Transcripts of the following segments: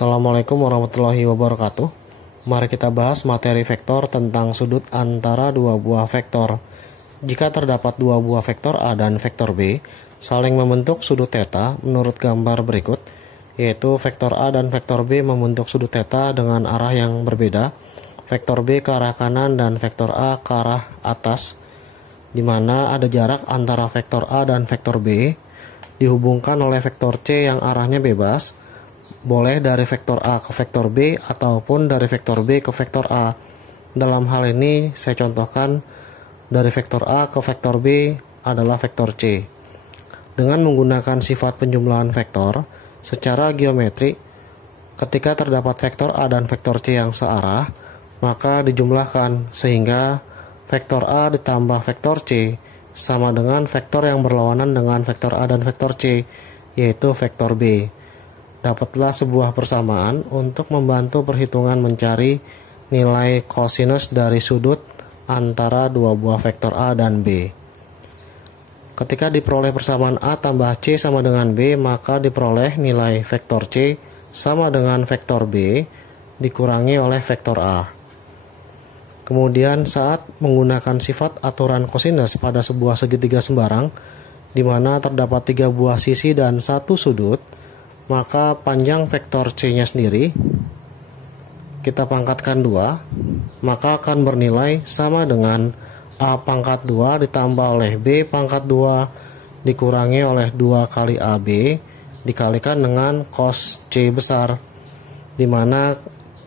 Assalamualaikum warahmatullahi wabarakatuh. Mari kita bahas materi vektor tentang sudut antara dua buah vektor. Jika terdapat dua buah vektor A dan vektor B saling membentuk sudut theta menurut gambar berikut, yaitu vektor A dan vektor B membentuk sudut theta dengan arah yang berbeda, vektor B ke arah kanan dan vektor A ke arah atas, di mana ada jarak antara vektor A dan vektor B dihubungkan oleh vektor C yang arahnya bebas, boleh dari vektor A ke vektor B ataupun dari vektor B ke vektor A. Dalam hal ini saya contohkan dari vektor A ke vektor B adalah vektor C. Dengan menggunakan sifat penjumlahan vektor secara geometri, ketika terdapat vektor A dan vektor C yang searah, maka dijumlahkan sehingga vektor A ditambah vektor C sama dengan vektor yang berlawanan dengan vektor A dan vektor C, yaitu vektor B. Dapatlah sebuah persamaan untuk membantu perhitungan mencari nilai kosinus dari sudut antara dua buah vektor A dan B. Ketika diperoleh persamaan A tambah C sama dengan B, maka diperoleh nilai vektor C sama dengan vektor B dikurangi oleh vektor A. Kemudian saat menggunakan sifat aturan kosinus pada sebuah segitiga sembarang, di mana terdapat tiga buah sisi dan satu sudut, maka panjang vektor C-nya sendiri kita pangkatkan 2, maka akan bernilai sama dengan A pangkat 2 ditambah oleh B pangkat 2 dikurangi oleh 2 kali AB dikalikan dengan cos C besar, di mana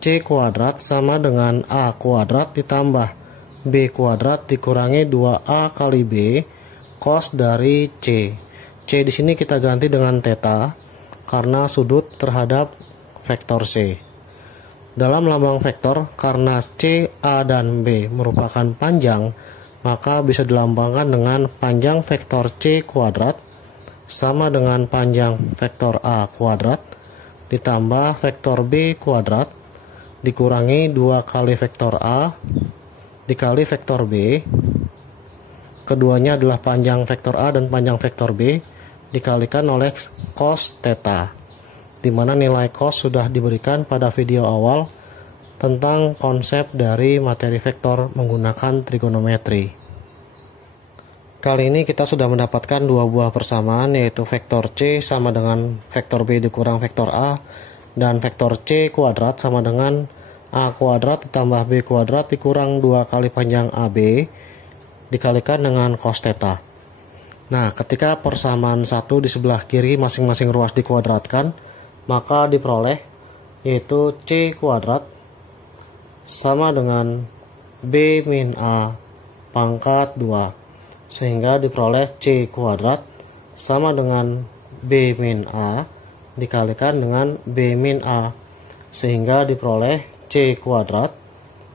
C kuadrat sama dengan A kuadrat ditambah B kuadrat dikurangi 2A kali B cos dari C. C di sini kita ganti dengan theta karena sudut terhadap vektor C. Dalam lambang vektor, karena C, A, dan B merupakan panjang, maka bisa dilambangkan dengan panjang vektor C kuadrat sama dengan panjang vektor A kuadrat ditambah vektor B kuadrat dikurangi 2 kali vektor A dikali vektor B. Keduanya adalah panjang vektor A dan panjang vektor B dikalikan oleh cos theta, di mana nilai cos sudah diberikan pada video awal tentang konsep dari materi vektor menggunakan trigonometri. Kali ini kita sudah mendapatkan dua buah persamaan, yaitu vektor C sama dengan vektor B dikurang vektor A, dan vektor C kuadrat sama dengan A kuadrat ditambah B kuadrat dikurang 2 kali panjang AB dikalikan dengan cos theta. Nah, ketika persamaan satu di sebelah kiri masing-masing ruas dikuadratkan, maka diperoleh yaitu C kuadrat sama dengan B min A pangkat 2, sehingga diperoleh C kuadrat sama dengan B min A dikalikan dengan B min A, sehingga diperoleh C kuadrat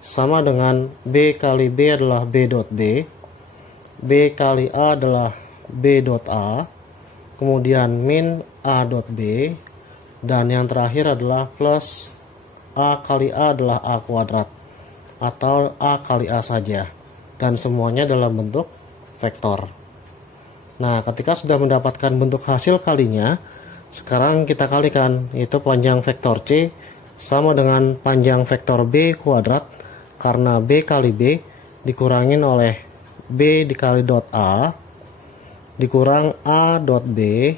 sama dengan B kali B adalah B dot B, B kali A adalah B dot A, kemudian min A dot B, dan yang terakhir adalah plus A kali A adalah A kuadrat atau A kali A saja, dan semuanya dalam bentuk vektor. Nah, ketika sudah mendapatkan bentuk hasil kalinya, sekarang kita kalikan, yaitu panjang vektor C sama dengan panjang vektor B kuadrat, karena B kali B dikurangin oleh B dikali dot A dikurang A dot B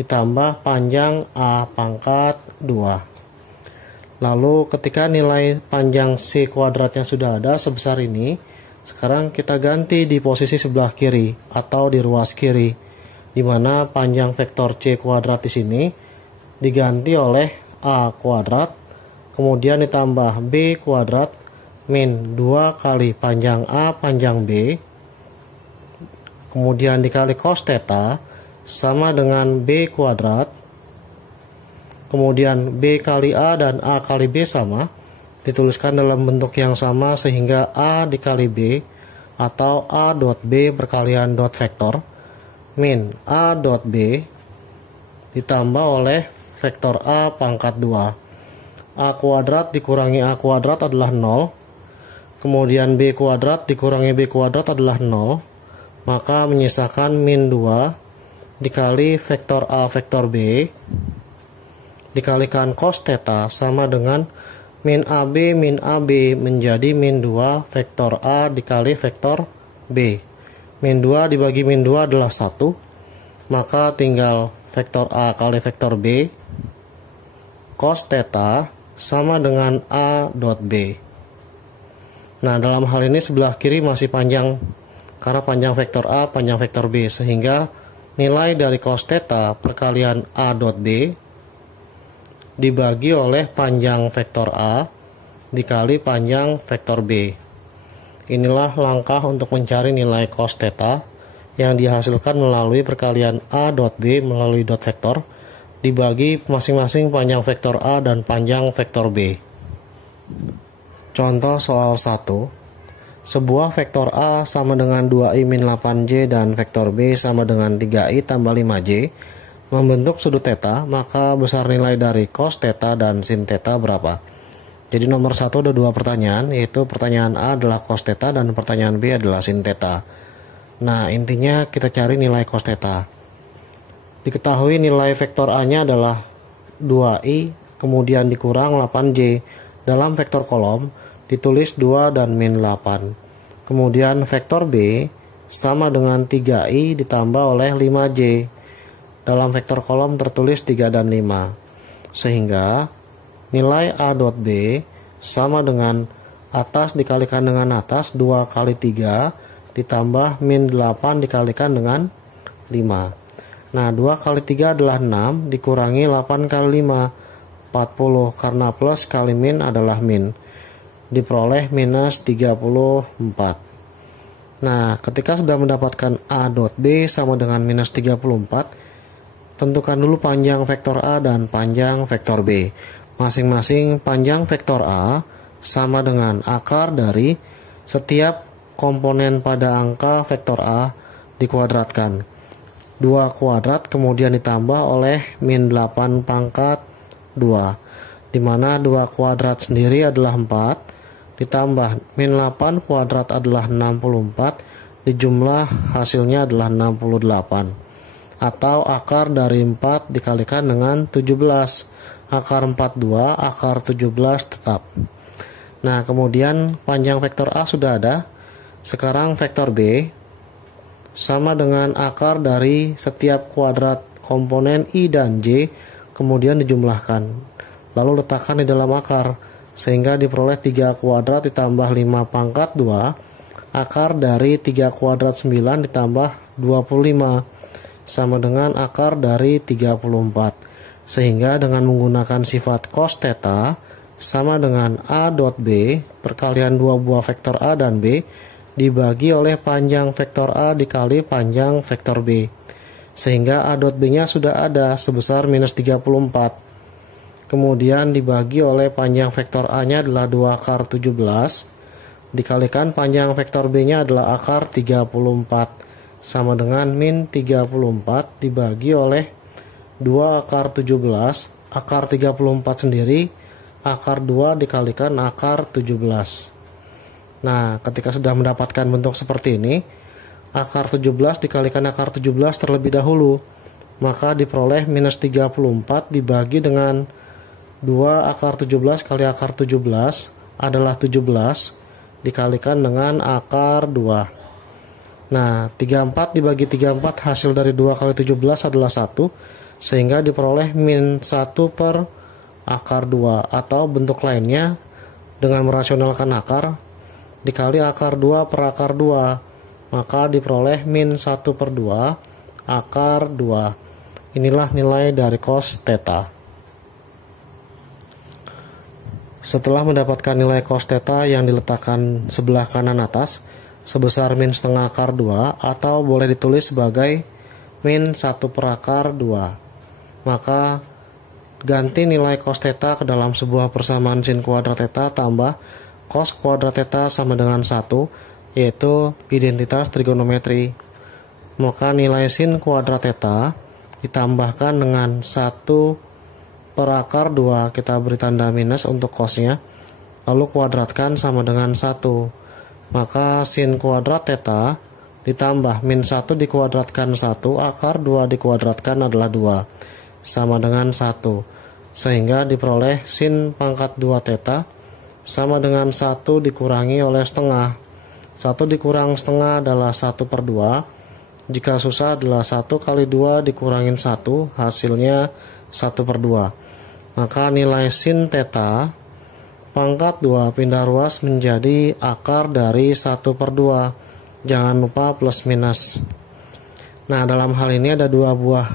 ditambah panjang A pangkat 2. Lalu ketika nilai panjang C kuadratnya sudah ada sebesar ini, sekarang kita ganti di posisi sebelah kiri atau di ruas kiri, di mana panjang vektor C kuadrat di sini diganti oleh A kuadrat, kemudian ditambah B kuadrat min 2 kali panjang A panjang B, kemudian dikali cos theta sama dengan B kuadrat, kemudian B kali A dan A kali B sama, dituliskan dalam bentuk yang sama sehingga A dikali B atau A dot B berkalian dot vektor min A dot B ditambah oleh vektor A pangkat 2. A kuadrat dikurangi A kuadrat adalah 0, kemudian B kuadrat dikurangi B kuadrat adalah 0, maka menyisakan min 2 dikali vektor A vektor B dikalikan cos theta sama dengan min AB menjadi min 2 vektor A dikali vektor B. Min 2 dibagi min 2 adalah 1, maka tinggal vektor A kali vektor B. Cos theta sama dengan A dot B. Nah, dalam hal ini sebelah kiri masih panjang karena panjang vektor A, panjang vektor B, sehingga nilai dari cos theta perkalian A dot B dibagi oleh panjang vektor A dikali panjang vektor B. Inilah langkah untuk mencari nilai cos theta yang dihasilkan melalui perkalian A dot B melalui dot vektor dibagi masing-masing panjang vektor A dan panjang vektor B. Contoh soal 1. Sebuah vektor A sama dengan 2i min 8j dan vektor B sama dengan 3i tambah 5j membentuk sudut theta, maka besar nilai dari cos theta dan sin theta berapa? Jadi nomor 1 ada dua pertanyaan, yaitu pertanyaan A adalah cos theta dan pertanyaan B adalah sin theta. Nah, intinya kita cari nilai cos theta. Diketahui nilai vektor A-nya adalah 2i, kemudian dikurang 8j. Dalam vektor kolom ditulis 2 dan min 8. Kemudian vektor B sama dengan 3i ditambah oleh 5j. Dalam vektor kolom tertulis 3 dan 5. Sehingga nilai A dot B sama dengan atas dikalikan dengan atas 2 kali 3 ditambah min 8 dikalikan dengan 5. Nah, 2 kali 3 adalah 6 dikurangi 8 kali 5. 40, karena plus kali min adalah min, diperoleh minus 34. Nah, ketika sudah mendapatkan A dot B sama dengan minus 34, tentukan dulu panjang vektor A dan panjang vektor B. Masing-masing panjang vektor A sama dengan akar dari setiap komponen pada angka vektor A dikuadratkan. 2 kuadrat kemudian ditambah oleh min 8 pangkat 2, dimana 2 kuadrat sendiri adalah 4, ditambah min 8 kuadrat adalah 64, dijumlah hasilnya adalah 68, atau akar dari 4 dikalikan dengan 17, akar 42, akar 17 tetap. Nah, kemudian panjang vektor A sudah ada, sekarang vektor B sama dengan akar dari setiap kuadrat komponen I dan J kemudian dijumlahkan, lalu letakkan di dalam akar, sehingga diperoleh 3 kuadrat ditambah 5 pangkat 2, akar dari 3 kuadrat 9 ditambah 25, sama dengan akar dari 34, sehingga dengan menggunakan sifat cos theta sama dengan A dot B perkalian 2 buah vektor A dan B dibagi oleh panjang vektor A dikali panjang vektor B. Sehingga A dot B-nya sudah ada sebesar minus 34. Kemudian dibagi oleh panjang vektor A-nya adalah 2 akar 17, dikalikan panjang vektor B-nya adalah akar 34, sama dengan min 34 dibagi oleh 2 akar 17, akar 34 sendiri, akar 2 dikalikan akar 17. Nah, ketika sudah mendapatkan bentuk seperti ini, akar 17 dikalikan akar 17 terlebih dahulu, maka diperoleh minus 34 dibagi dengan 2 akar 17 kali akar 17 adalah 17 dikalikan dengan akar 2. Nah, 34 dibagi 34 hasil dari 2 kali 17 adalah 1, sehingga diperoleh min 1 per akar 2, atau bentuk lainnya dengan merasionalkan akar dikali akar 2 per akar 2, maka diperoleh min 1 per 2 akar 2. Inilah nilai dari cos theta. Setelah mendapatkan nilai cos theta yang diletakkan sebelah kanan atas sebesar min setengah akar 2, atau boleh ditulis sebagai min 1 per akar 2, maka ganti nilai cos theta ke dalam sebuah persamaan sin kuadrat theta tambah cos kuadrat theta sama dengan 1, yaitu identitas trigonometri. Maka nilai sin kuadrat theta ditambahkan dengan 1 per akar 2, kita beri tanda minus untuk cosnya, lalu kuadratkan sama dengan 1. Maka sin kuadrat theta ditambah min 1 dikuadratkan 1, akar 2 dikuadratkan adalah 2, sama dengan 1. sehingga diperoleh sin pangkat 2 theta sama dengan 1 dikurangi oleh setengah. 1 dikurang setengah adalah 1/2. Jika susah adalah 1 kali 2 dikurangin 1, hasilnya 1/2. Maka nilai sin theta pangkat 2 pindah ruas menjadi akar dari 1/2. Jangan lupa plus minus. Nah, dalam hal ini ada dua buah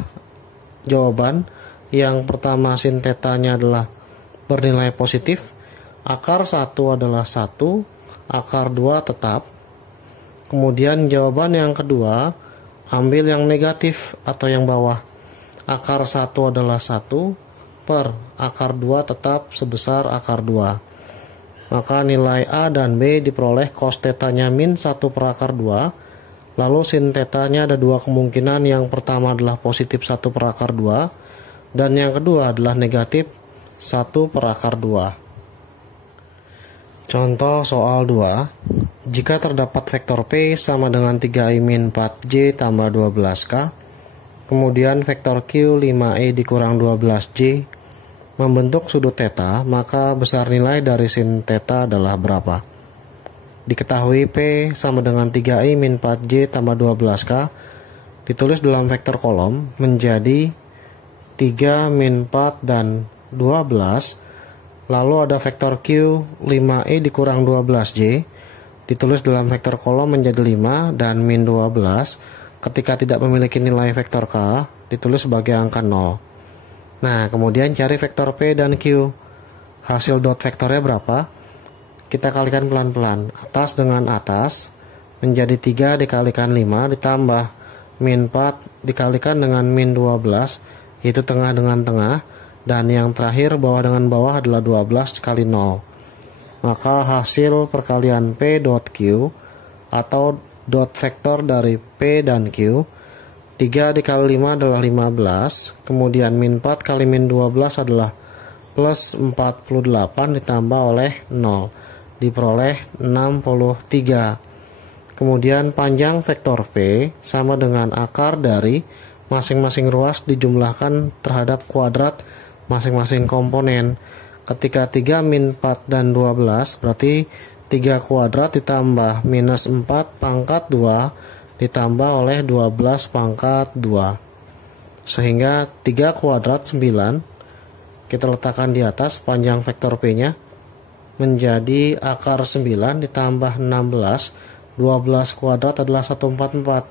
jawaban. Yang pertama sin tetanya adalah bernilai positif. Akar 1 adalah 1, akar 2 tetap. Kemudian jawaban yang kedua, ambil yang negatif atau yang bawah. Akar 1 adalah 1 per akar 2 tetap sebesar akar 2. Maka nilai A dan B diperoleh cos tetanya min 1 per akar 2. Lalu sin tetanya ada dua kemungkinan. Yang pertama adalah positif 1 per akar 2. Dan yang kedua adalah negatif 1 per akar 2. Contoh soal 2. Jika terdapat vektor P sama dengan 3i-4j tambah 12k, kemudian vektor Q 5e dikurang 12j membentuk sudut theta, maka besar nilai dari sin theta adalah berapa? Diketahui P sama dengan 3i-4j tambah 12k ditulis dalam vektor kolom menjadi 3-4 dan 12. Lalu ada vektor Q 5e dikurang 12j ditulis dalam vektor kolom menjadi 5 dan min 12. Ketika tidak memiliki nilai vektor K ditulis sebagai angka 0. Nah, kemudian cari vektor P dan Q. Hasil dot vektornya berapa? Kita kalikan pelan-pelan. Atas dengan atas menjadi 3 dikalikan 5 ditambah min 4 dikalikan dengan min 12, yaitu tengah dengan tengah. Dan yang terakhir bawah dengan bawah adalah 12 kali 0. Maka hasil perkalian P dot Q atau dot vektor dari P dan Q, 3 dikali 5 adalah 15. Kemudian min 4 kali min 12 adalah plus 48 ditambah oleh 0. Diperoleh 63. Kemudian panjang vektor P sama dengan akar dari masing-masing ruas dijumlahkan terhadap kuadrat masing-masing komponen. Ketika 3 min 4 dan 12 berarti 3 kuadrat ditambah minus 4 pangkat 2 ditambah oleh 12 pangkat 2, sehingga 3 kuadrat 9 kita letakkan di atas panjang vektor P nya menjadi akar 9 ditambah 16. 12 kuadrat adalah 144.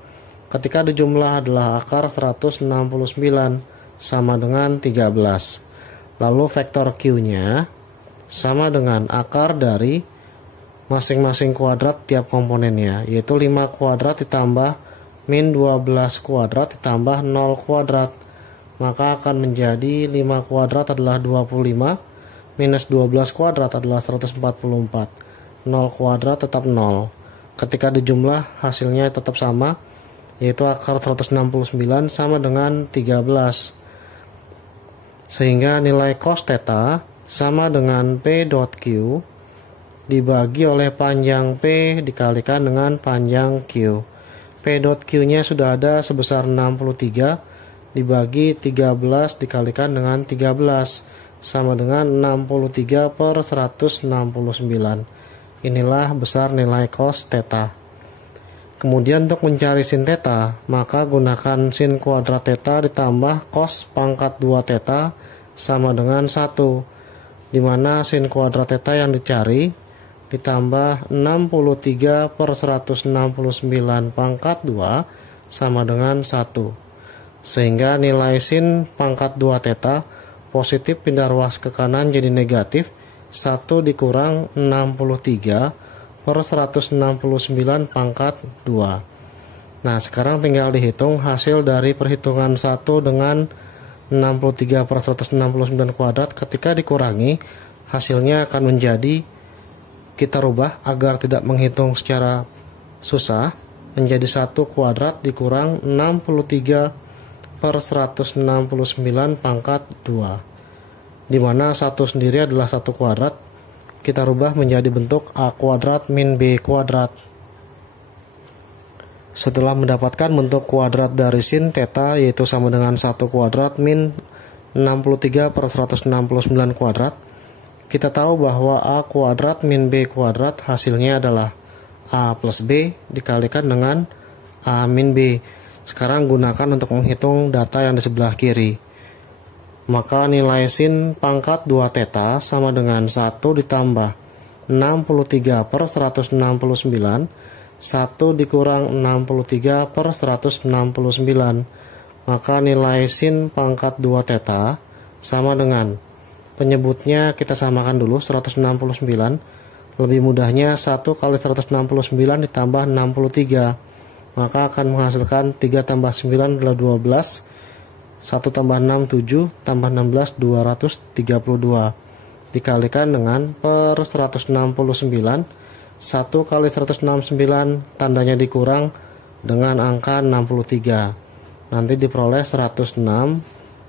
Ketika dijumlah adalah akar 169 sama dengan 13. Lalu vektor Q-nya sama dengan akar dari masing-masing kuadrat tiap komponennya, yaitu 5 kuadrat ditambah min 12 kuadrat ditambah 0 kuadrat. Maka akan menjadi 5 kuadrat adalah 25, minus 12 kuadrat adalah 144. 0 kuadrat tetap 0. Ketika dijumlah hasilnya tetap sama, yaitu akar 169 sama dengan 13. Sehingga nilai cos theta sama dengan P dot Q dibagi oleh panjang P dikalikan dengan panjang Q. P dot Q nya sudah ada sebesar 63 dibagi 13 dikalikan dengan 13 sama dengan 63 per 169. Inilah besar nilai cos theta. Kemudian untuk mencari sin theta, maka gunakan sin kuadrat theta ditambah cos pangkat 2 theta sama dengan 1, di mana sin kuadrat theta yang dicari ditambah 63 per 169 pangkat 2 sama dengan 1. Sehingga nilai sin pangkat 2 theta positif pindah ruas ke kanan jadi negatif, 1 dikurang 63 per 169 pangkat 2. Nah, sekarang tinggal dihitung hasil dari perhitungan 1 dengan 63 per 169 kuadrat. Ketika dikurangi, hasilnya akan menjadi, kita rubah agar tidak menghitung secara susah, menjadi 1 kuadrat dikurang 63 per 169 pangkat 2. Dimana 1 sendiri adalah 1 kuadrat. Kita rubah menjadi bentuk A kuadrat min B kuadrat. Setelah mendapatkan bentuk kuadrat dari sin theta, yaitu sama dengan 1 kuadrat min 63 per 169 kuadrat. Kita tahu bahwa A kuadrat min B kuadrat hasilnya adalah A plus B dikalikan dengan A min B. Sekarang gunakan untuk menghitung data yang di sebelah kiri. Maka nilai sin pangkat 2 theta sama dengan 1 ditambah 63 per 169, 1 dikurang 63 per 169. Maka nilai sin pangkat 2 theta sama dengan, penyebutnya kita samakan dulu, 169. Lebih mudahnya 1 kali 169 ditambah 63. Maka akan menghasilkan 3 tambah 9 adalah 12. 1 tambah 6, 7, tambah 16, 232. Dikalikan dengan per 169. 1 kali 169 tandanya dikurang dengan angka 63. Nanti diperoleh 106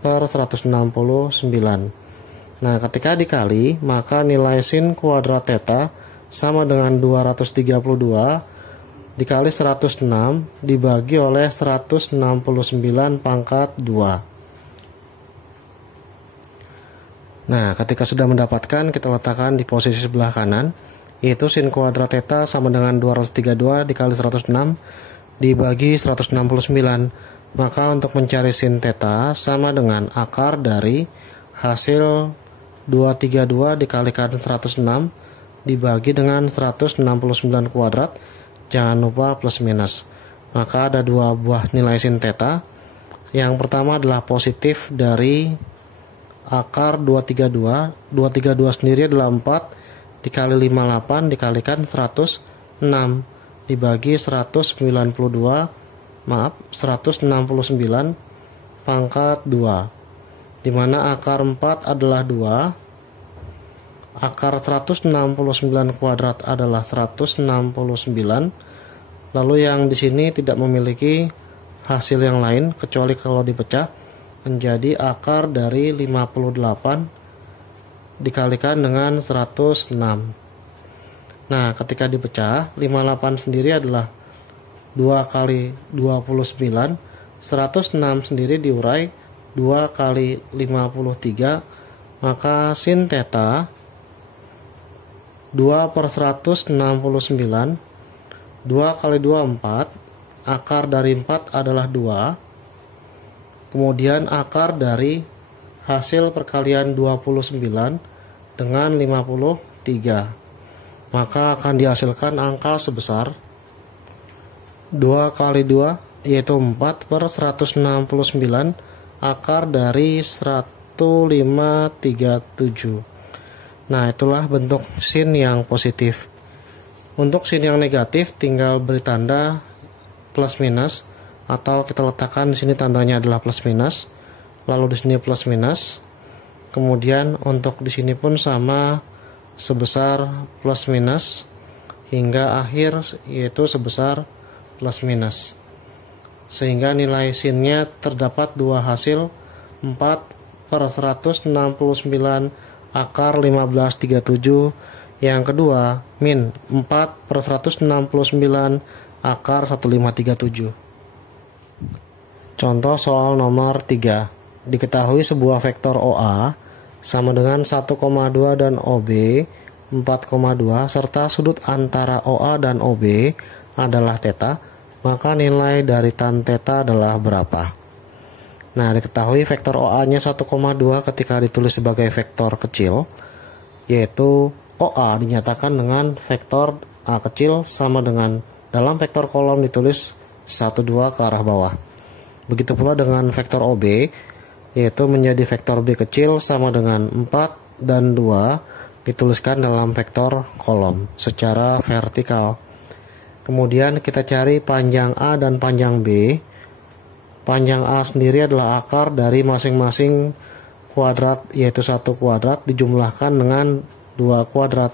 per 169. Nah, ketika dikali, maka nilai sin kuadrat theta sama dengan 232 dikali 106 dibagi oleh 169 pangkat 2. Nah, ketika sudah mendapatkan, kita letakkan di posisi sebelah kanan, yaitu sin kuadrat theta sama dengan 232 dikali 106 dibagi 169. Maka untuk mencari sin theta sama dengan akar dari hasil 232 dikalikan 106 dibagi dengan 169 kuadrat. Jangan lupa plus minus. Maka ada dua buah nilai sin theta. Yang pertama adalah positif dari akar 232. 232 sendiri adalah 4 dikali 58 dikalikan 106 dibagi 199 pangkat 2, dimana akar 4 adalah 2, akar 169 kuadrat adalah 169. Lalu yang di sini tidak memiliki hasil yang lain kecuali kalau dipecah menjadi akar dari 58 dikalikan dengan 106. Nah, ketika dipecah, 58 sendiri adalah 2 kali 29, 106 sendiri diurai 2 kali 53, maka sin theta 2 per 169, 2 kali 2 4, akar dari 4 adalah 2, kemudian akar dari hasil perkalian 29 dengan 53, maka akan dihasilkan angka sebesar 2 kali 2 yaitu 4 per 169 akar dari 1537. Nah, itulah bentuk sin yang positif. Untuk sin yang negatif tinggal beri tanda plus minus, atau kita letakkan di sini tandanya adalah plus minus, lalu di sini plus minus. Kemudian untuk di sini pun sama, sebesar plus minus hingga akhir yaitu sebesar plus minus, sehingga nilai sinnya terdapat dua hasil, 4 per 169 akar 1537, yang kedua min 4 per 169 akar 1537. Contoh soal nomor 3. Diketahui sebuah vektor OA sama dengan 1,2 dan OB 4,2 serta sudut antara OA dan OB adalah theta, maka nilai dari tan theta adalah berapa? Nah, diketahui vektor OA-nya 1,2 ketika ditulis sebagai vektor kecil, yaitu OA dinyatakan dengan vektor A kecil sama dengan dalam vektor kolom ditulis 1, 2 ke arah bawah. Begitu pula dengan vektor OB, yaitu menjadi vektor B kecil sama dengan 4 dan 2 dituliskan dalam vektor kolom secara vertikal. Kemudian kita cari panjang A dan panjang B. Panjang A sendiri adalah akar dari masing-masing kuadrat, yaitu 1 kuadrat dijumlahkan dengan 2 kuadrat.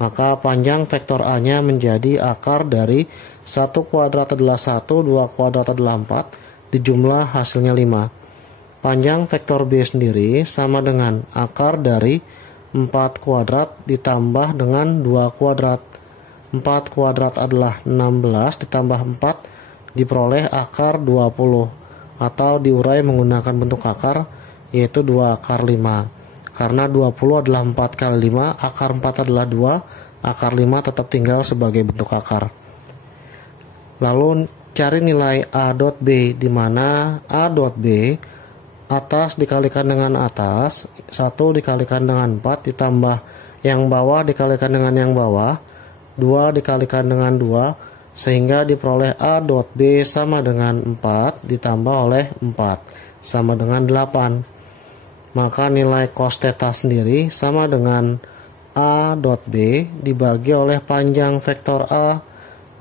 Maka panjang vektor A-nya menjadi akar dari 1 kuadrat adalah 1, 2 kuadrat adalah 4, dijumlah hasilnya 5. Panjang vektor B sendiri sama dengan akar dari 4 kuadrat ditambah dengan 2 kuadrat. 4 kuadrat adalah 16 ditambah 4 diperoleh akar 20, atau diurai menggunakan bentuk akar yaitu 2 akar 5. Karena 20 adalah 4 kali 5, akar 4 adalah 2, akar 5 tetap tinggal sebagai bentuk akar. Lalu cari nilai A dot B, di mana A dot B atas dikalikan dengan atas, 1 dikalikan dengan 4 ditambah yang bawah dikalikan dengan yang bawah, 2 dikalikan dengan 2, sehingga diperoleh A dot B sama dengan 4 ditambah oleh 4 sama dengan 8. Maka nilai cos theta sendiri sama dengan A dot B dibagi oleh panjang vektor A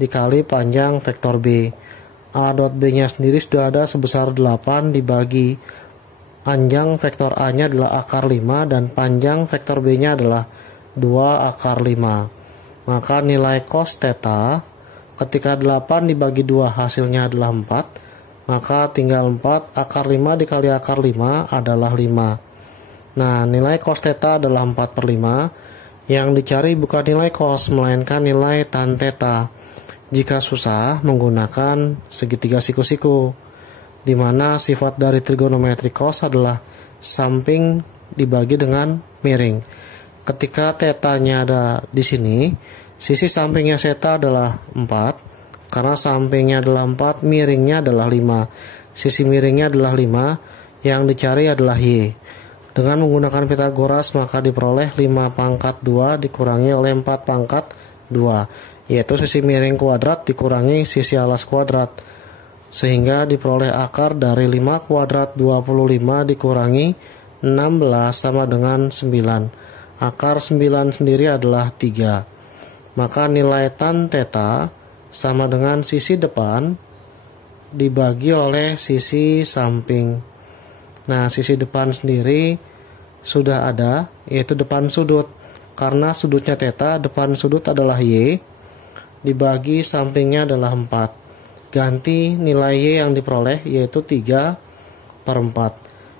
dikali panjang vektor B. A dot B nya sendiri sudah ada sebesar 8 dibagi panjang vektor A nya adalah akar 5 dan panjang vektor B nya adalah 2 akar 5. Maka nilai cos theta ketika 8 dibagi 2 hasilnya adalah 4, maka tinggal 4, akar 5 dikali akar 5 adalah 5. Nah, nilai cos theta adalah 4/5. Yang dicari bukan nilai cos, melainkan nilai tan theta. Jika susah, menggunakan segitiga siku-siku, di mana sifat dari trigonometri cos adalah samping dibagi dengan miring. Ketika tetanya ada di sini, sisi sampingnya theta adalah 4, karena sampingnya adalah 4, miringnya adalah 5. Sisi miringnya adalah 5, yang dicari adalah Y. Dengan menggunakan Pitagoras, maka diperoleh 5 pangkat 2 dikurangi oleh 4 pangkat 2, yaitu sisi miring kuadrat dikurangi sisi alas kuadrat, sehingga diperoleh akar dari 5 kuadrat 25 dikurangi 16 sama dengan 9. Akar 9 sendiri adalah 3. Maka nilai tan theta sama dengan sisi depan dibagi oleh sisi samping. Nah, sisi depan sendiri sudah ada, yaitu depan sudut. Karena sudutnya theta, depan sudut adalah Y, dibagi sampingnya adalah 4. Ganti nilai Y yang diperoleh, yaitu 3/4.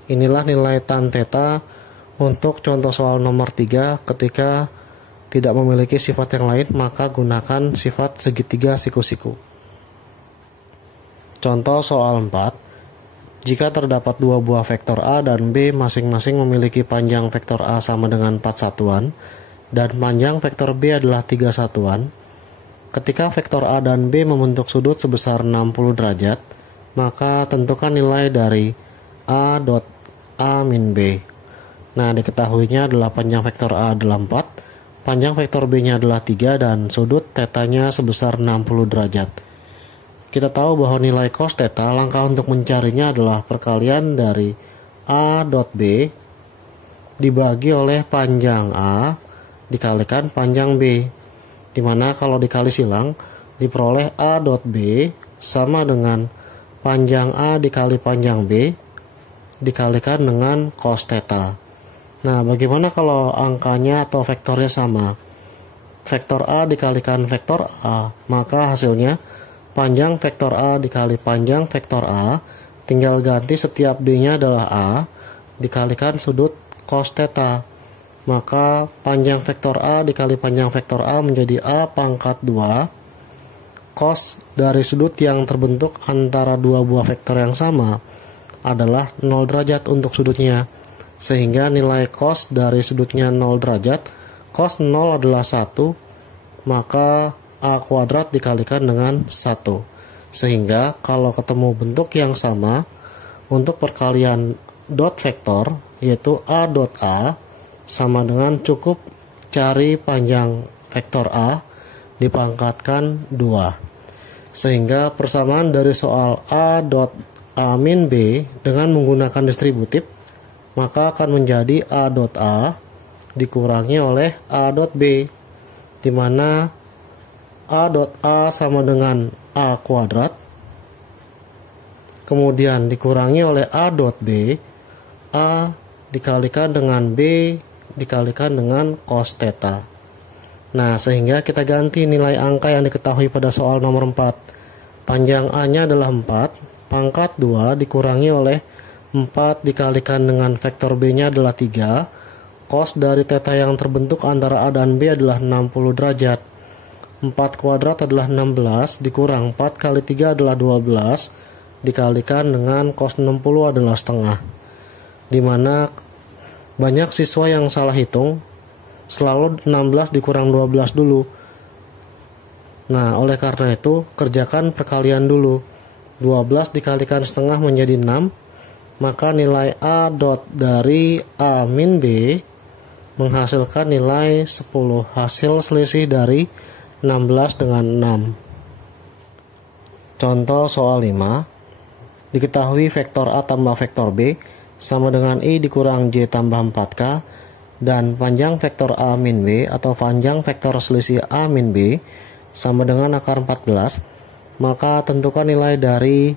Inilah nilai tan theta untuk contoh soal nomor 3. Ketika tidak memiliki sifat yang lain, maka gunakan sifat segitiga siku-siku. Contoh soal 4. Jika terdapat dua buah vektor A dan B masing-masing memiliki panjang vektor A sama dengan 4 satuan dan panjang vektor B adalah 3 satuan, ketika vektor A dan B membentuk sudut sebesar 60 derajat, maka tentukan nilai dari A dot A min B. Nah, diketahuinya adalah panjang vektor A adalah 4, panjang vektor B nya adalah 3, dan sudut tetanya sebesar 60 derajat. Kita tahu bahwa nilai cos theta, langkah untuk mencarinya adalah perkalian dari A dot B dibagi oleh panjang A dikalikan panjang B, dimana kalau dikali silang diperoleh A dot B sama dengan panjang A dikali panjang B dikalikan dengan cos theta. Nah, bagaimana kalau angkanya atau vektornya sama? Vektor A dikalikan vektor A, maka hasilnya panjang vektor A dikali panjang vektor A, tinggal ganti setiap B-nya adalah A, dikalikan sudut cos theta. Maka panjang vektor A dikali panjang vektor A menjadi A pangkat 2. Cos dari sudut yang terbentuk antara dua buah vektor yang sama adalah 0 derajat untuk sudutnya. Sehingga nilai cos dari sudutnya 0 derajat, cos 0 adalah 1, maka A kuadrat dikalikan dengan 1. Sehingga kalau ketemu bentuk yang sama, untuk perkalian dot vektor, yaitu A dot A, sama dengan cukup cari panjang vektor A dipangkatkan 2. Sehingga persamaan dari soal A dot A min B dengan menggunakan distributif, maka akan menjadi A dot A dikurangi oleh A dot B, di mana A dot A sama dengan A kuadrat, kemudian dikurangi oleh A dot B, A dikalikan dengan B dikalikan dengan cos theta. Nah, sehingga kita ganti nilai angka yang diketahui pada soal nomor 4. Panjang A nya adalah 4, pangkat 2 dikurangi oleh 4 dikalikan dengan vektor B nya adalah 3, cos dari theta yang terbentuk antara A dan B adalah 60 derajat. 4 kuadrat adalah 16, dikurang 4 kali 3 adalah 12, dikalikan dengan cos 60 adalah setengah. dimana banyak siswa yang salah hitung, selalu 16 dikurang 12 dulu. Nah, oleh karena itu, kerjakan perkalian dulu. 12 dikalikan setengah menjadi 6, maka nilai A dot dari A min B menghasilkan nilai 10, hasil selisih dari 16 dengan 6. Contoh soal 5. Diketahui vektor A tambah vektor B sama dengan I dikurang J tambah 4K, dan panjang vektor A min B atau panjang vektor selisih A min B sama dengan akar 14, maka tentukan nilai dari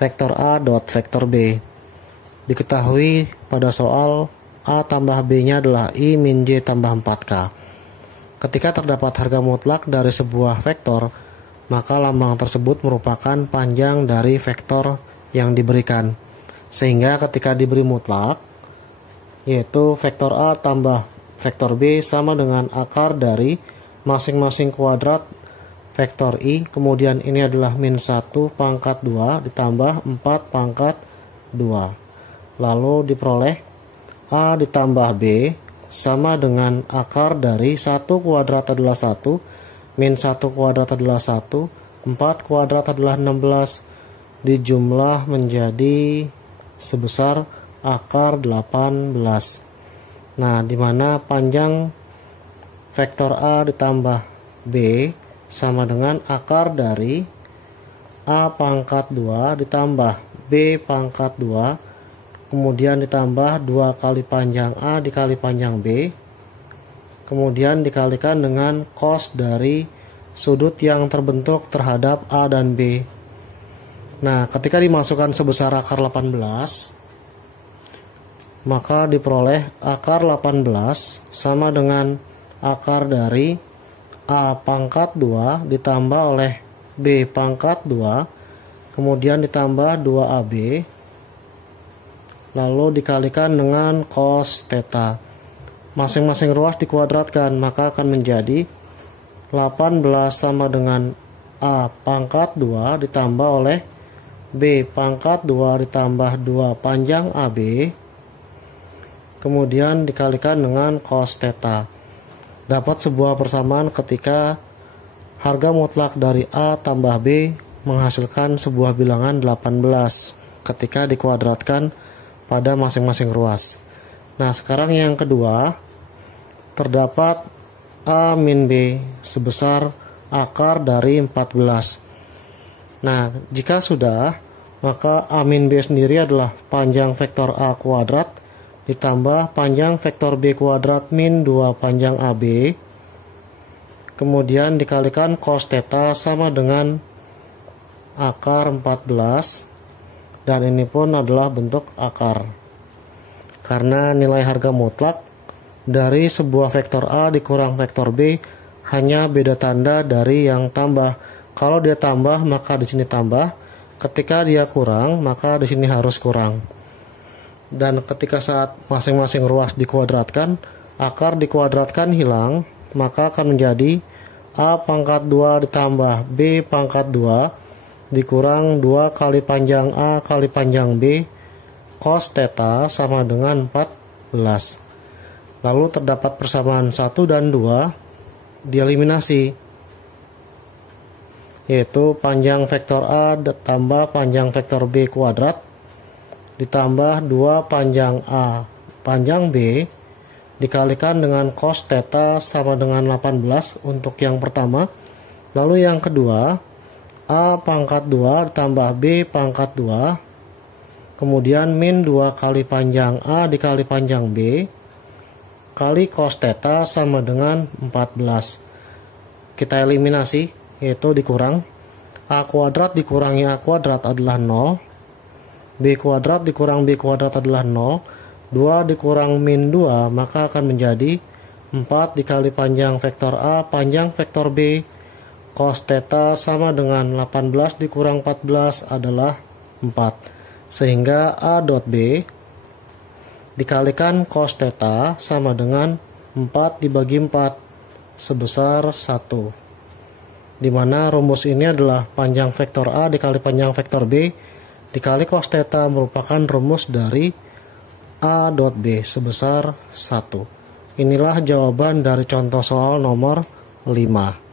vektor A dot vektor B. Diketahui pada soal A tambah B-nya adalah I min J tambah 4K. Ketika terdapat harga mutlak dari sebuah vektor, maka lambang tersebut merupakan panjang dari vektor yang diberikan. Sehingga ketika diberi mutlak, yaitu vektor A tambah vektor B sama dengan akar dari masing-masing kuadrat vektor I, kemudian ini adalah min 1 pangkat 2 ditambah 4 pangkat 2. Lalu diperoleh A ditambah B sama dengan akar dari 1 kuadrat adalah 1, min 1 kuadrat adalah 1, 4 kuadrat adalah 16, dijumlah menjadi sebesar akar 18. Nah, dimana panjang vektor A ditambah B sama dengan akar dari A pangkat 2 ditambah B pangkat 2, kemudian ditambah 2 kali panjang A dikali panjang B, kemudian dikalikan dengan cos dari sudut yang terbentuk terhadap A dan B. Nah, ketika dimasukkan sebesar akar 18, maka diperoleh akar 18 sama dengan akar dari A pangkat 2 ditambah oleh B pangkat 2, kemudian ditambah 2AB, lalu dikalikan dengan cos theta. Masing-masing ruas dikuadratkan, maka akan menjadi 18 sama dengan A pangkat 2 ditambah oleh B pangkat 2 ditambah 2 panjang AB, kemudian dikalikan dengan cos theta. Dapat sebuah persamaan ketika harga mutlak dari A tambah B menghasilkan sebuah bilangan 18 ketika dikuadratkan pada masing-masing ruas. Nah, sekarang yang kedua, terdapat A min B sebesar akar dari 14. Nah, jika sudah, maka A min B sendiri adalah panjang vektor A kuadrat ditambah panjang vektor B kuadrat min 2 panjang AB, kemudian dikalikan cos theta sama dengan akar 14, dan ini pun adalah bentuk akar. Karena nilai harga mutlak dari sebuah vektor A dikurang vektor B hanya beda tanda dari yang tambah. Kalau dia tambah, maka di sini tambah. Ketika dia kurang, maka di sini harus kurang. Dan ketika saat masing-masing ruas dikuadratkan, akar dikuadratkan hilang, maka akan menjadi A pangkat 2 ditambah B pangkat 2 dikurang 2 kali panjang A kali panjang B cos theta sama dengan 14. Lalu terdapat persamaan 1 dan 2 dieliminasi, yaitu panjang vektor A ditambah panjang vektor B kuadrat ditambah 2 panjang A panjang B dikalikan dengan cos theta sama dengan 18 untuk yang pertama. Lalu yang kedua, A pangkat 2 ditambah B pangkat 2, kemudian min 2 kali panjang A dikali panjang B kali cos theta sama dengan 14. Kita eliminasi, yaitu dikurang A kuadrat dikurangi A kuadrat adalah 0, B kuadrat dikurang B kuadrat adalah 0, 2 dikurang min 2 maka akan menjadi 4 dikali panjang vektor A panjang vektor B cos theta sama dengan 18 dikurang 14 adalah 4. Sehingga A dot B dikalikan cos theta sama dengan 4 dibagi 4 sebesar 1. Dimana rumus ini adalah panjang vektor A dikali panjang vektor B dikali cos theta merupakan rumus dari A dot B sebesar 1. Inilah jawaban dari contoh soal nomor 5.